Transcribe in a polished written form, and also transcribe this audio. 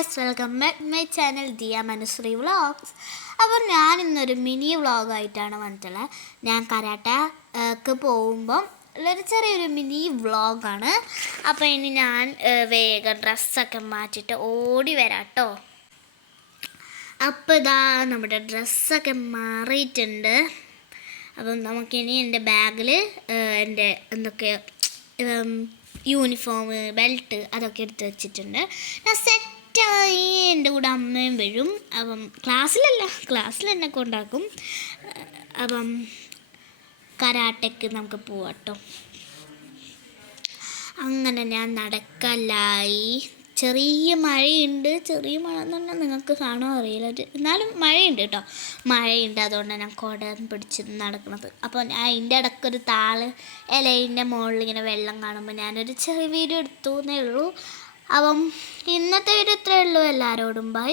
Guys, welcome back my channel Diya Manushree vlogs. അപ്പോൾ ഞാൻ ഇന്നൊരു മിനി വ്ളോഗായിട്ടാണ് വന്നിട്ടുള്ളത്. ഞാൻ കരാട്ടക്ക് പോകുമ്പം ഉള്ളൊരു ചെറിയൊരു മിനി വ്ളോഗാണ്. അപ്പോൾ ഇനി ഞാൻ വേഗം ഡ്രസ്സൊക്കെ മാറ്റിയിട്ട് ഓടി വരാം കേട്ടോ. അപ്പോൾ ഇതാ നമ്മുടെ ഡ്രസ്സൊക്കെ മാറിയിട്ടുണ്ട്. അപ്പം നമുക്കിനി എൻ്റെ ബാഗിൽ എൻ്റെ എന്തൊക്കെ യൂണിഫോം, ബെൽറ്റ് അതൊക്കെ എടുത്ത് വെച്ചിട്ടുണ്ട്. ഞാൻ സെറ്റായി. എൻ്റെ കൂടെ അമ്മയും വരും. അപ്പം ക്ലാസ്സിൽ എന്നെ കൊണ്ടാക്കും. അപ്പം കരാട്ടയ്ക്ക് നമുക്ക് പോവാം കേട്ടോ. അങ്ങനെ ഞാൻ നടക്കലായി. ചെറിയ മഴയുണ്ട്. ചെറിയ മഴ എന്ന് പറഞ്ഞാൽ നിങ്ങൾക്ക് കാണാൻ അറിയില്ല, എന്നാലും മഴയുണ്ട് കേട്ടോ. മഴയുണ്ട്, അതുകൊണ്ടാണ് ഞാൻ കുട പിടിച്ച് നടക്കുന്നത്. അപ്പോൾ ഞാൻ അതിൻ്റെ ഇടയ്ക്കൊരു ഇലയിൻ്റെ മുകളിൽ ഇങ്ങനെ വെള്ളം കാണുമ്പോൾ ഞാനൊരു ചെറിയ വീഡിയോ എടുത്തു എന്നേ ഉള്ളൂ. അപ്പം ഇന്നത്തെ വീഡിയോ ഇത്രയേ ഉള്ളൂ. എല്ലാവരോടും ബൈ.